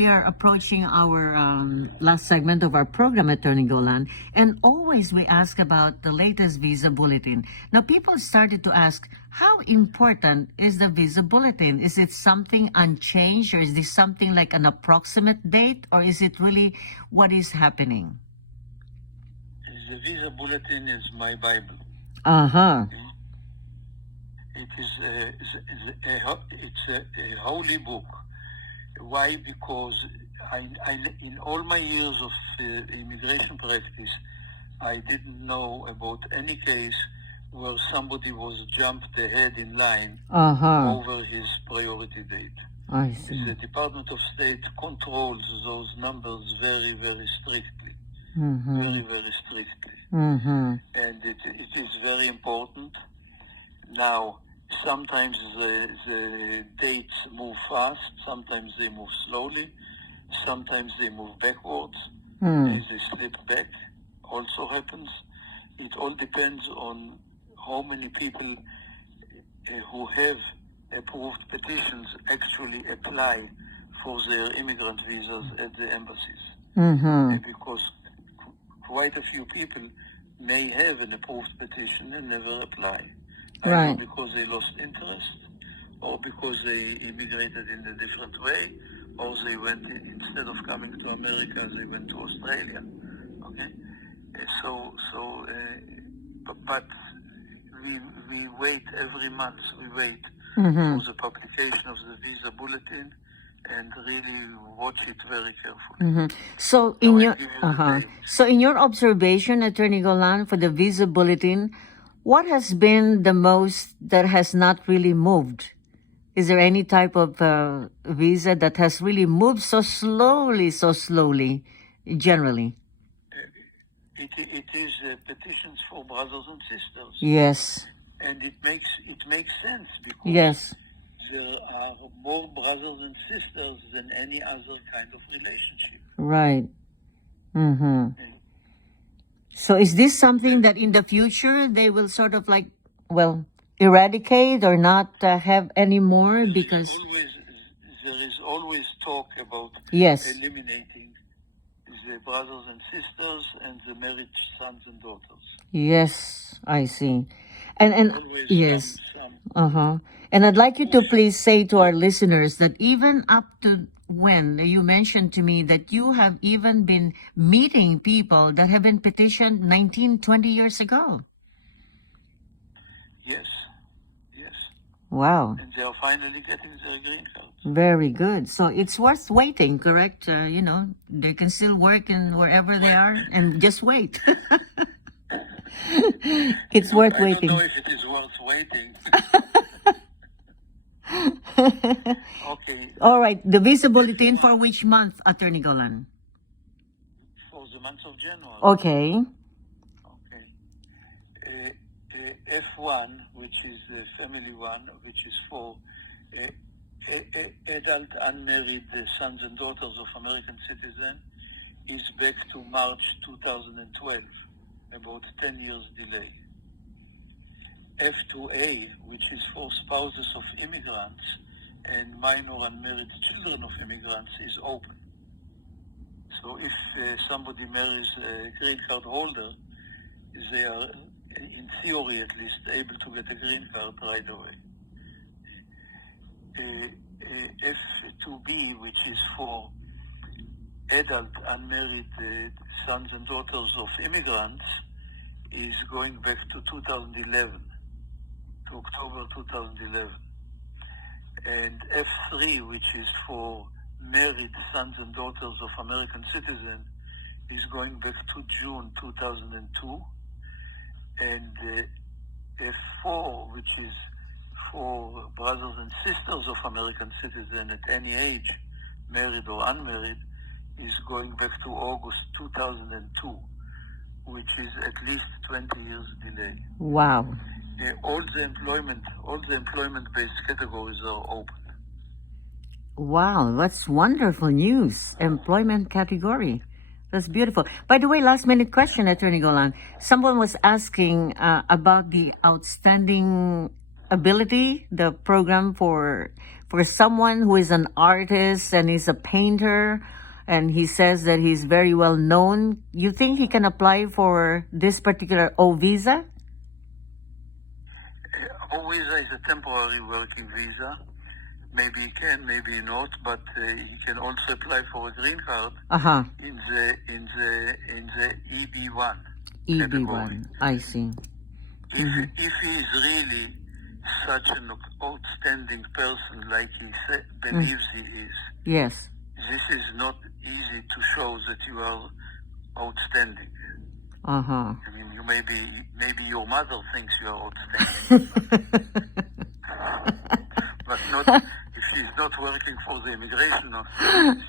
we are approaching our last segment of our program, Attorney Golan, and always we ask about the latest visa bulletin. Now, people started to ask, how important is the visa bulletin? Is it something unchanged, or is this something like an approximate date, or is it really what is happening? The visa bulletin is my Bible. Uh-huh. It is it's a holy book. Why? Because in all my years of immigration practice, I didn't know about any case where somebody was jumped ahead in line over his priority date. I see. The Department of State controls those numbers very, very strictly. Very, very strictly. And it is very important. Now, sometimes the dates move fast, sometimes they move slowly, sometimes they move backwards, they slip back, also happens. It all depends on how many people who have approved petitions actually apply for their immigrant visas at the embassies. Because quite a few people may have an approved petition and never apply. Either because they lost interest, or because they immigrated in a different way, or they went, instead of coming to America, they went to Australia. Okay? But we wait every month, we wait for the publication of the visa bulletin and really watch it very carefully. So in your observation, Attorney Golan, for the visa bulletin, what has been the most that has not really moved? Is there any type of visa that has really moved so slowly, generally? It is petitions for brothers and sisters. Yes. And it makes sense because there are more brothers and sisters than any other kind of relationship. Right. So is this something that in the future they will sort of like, eradicate or not have anymore? Because there is always talk about eliminating the brothers and sisters and the married sons and daughters. Yes, I see. And yes. And I'd like you to please say to our listeners that even up to when you mentioned to me that you have even been meeting people that have been petitioned 19, 20 years ago. Yes. Wow. And they are finally getting their green cards. Very good. So it's worth waiting, correct? They can still work in wherever they are and just wait. It's worth waiting. I don't know if it is worth waiting. Okay. All right. The visa bulletin for which month, Attorney Golan? For the month of January. Okay. F1, which is the family one, which is for adult unmarried sons and daughters of American citizens, is back to March 2012, about 10 years delay. F2A, which is for spouses of immigrants and minor unmarried children of immigrants, is open. So if somebody marries a green card holder, they are, in theory at least, able to get a green card right away. F2B, which is for adult unmarried sons and daughters of immigrants, is going back to 2011, to October 2011. And F3, which is for married sons and daughters of American citizens, is going back to June 2002. And F4, which is for brothers and sisters of American citizens at any age, married or unmarried, is going back to August 2002, which is at least 20 years delay. Wow. All the employment-based categories are open. Wow, that's wonderful news. Employment category. That's beautiful. By the way, last minute question, Attorney Golan. Someone was asking about the outstanding ability, the program for for someone who is an artist and is a painter, and he says that he's very well known, you think he can apply for this particular O visa? O visa is a temporary working visa. Maybe he can, maybe not, but he can also apply for a green card in the EB1. EB1, I see. If he is really such an outstanding person like he believes he is, yes, this is not easy to show that you are outstanding. I mean, you maybe your mother thinks you are outstanding, but not if she's not working for the immigration authorities.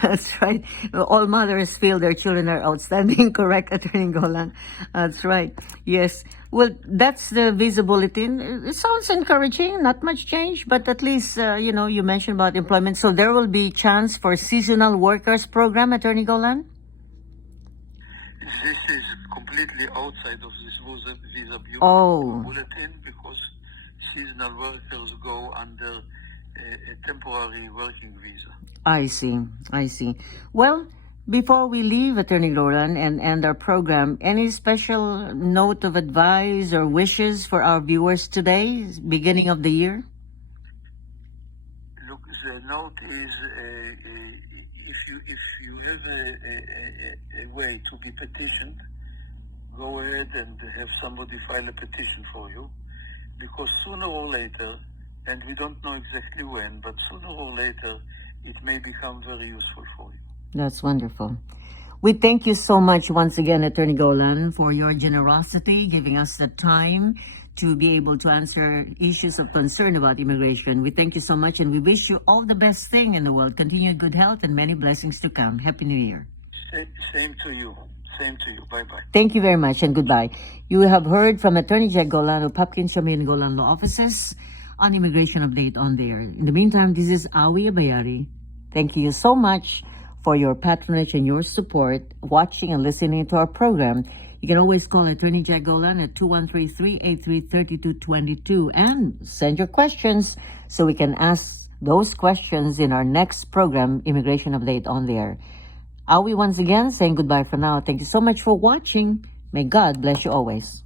That's right. All mothers feel their children are outstanding, correct, Attorney Golan? That's right. Yes. Well, that's the visa bulletin. It sounds encouraging, not much change, but at least, you mentioned about employment. So there will be chance for seasonal workers program, Attorney Golan? This is completely outside of this visa bulletin because seasonal workers go under a temporary working visa. I see. Well, before we leave, Attorney Golan, and end our program, any special note of advice or wishes for our viewers today, beginning of the year? Look, the note is if you have a way to be petitioned, go ahead and have somebody file a petition for you, because sooner or later, and we don't know exactly when, but sooner or later, it may become very useful for you. That's wonderful. We thank you so much once again, Attorney Golan, for your generosity, giving us the time to be able to answer issues of concern about immigration. We thank you so much, and we wish you all the best thing in the world. Continued good health and many blessings to come. Happy New Year. Same to you. Bye-bye. Thank you very much, and goodbye. You have heard from Attorney Jack Golan of Hopkins, Shamir, and Golan Law Offices on Immigration Update on there. In the meantime, this is AWEE ABAYARI. Thank you so much for your patronage and your support, watching and listening to our program. You can always call Attorney Jack Golan at 213-383-3222 and send your questions so we can ask those questions in our next program, Immigration Update on there. AWEE once again saying goodbye for now. Thank you so much for watching. May God bless you always.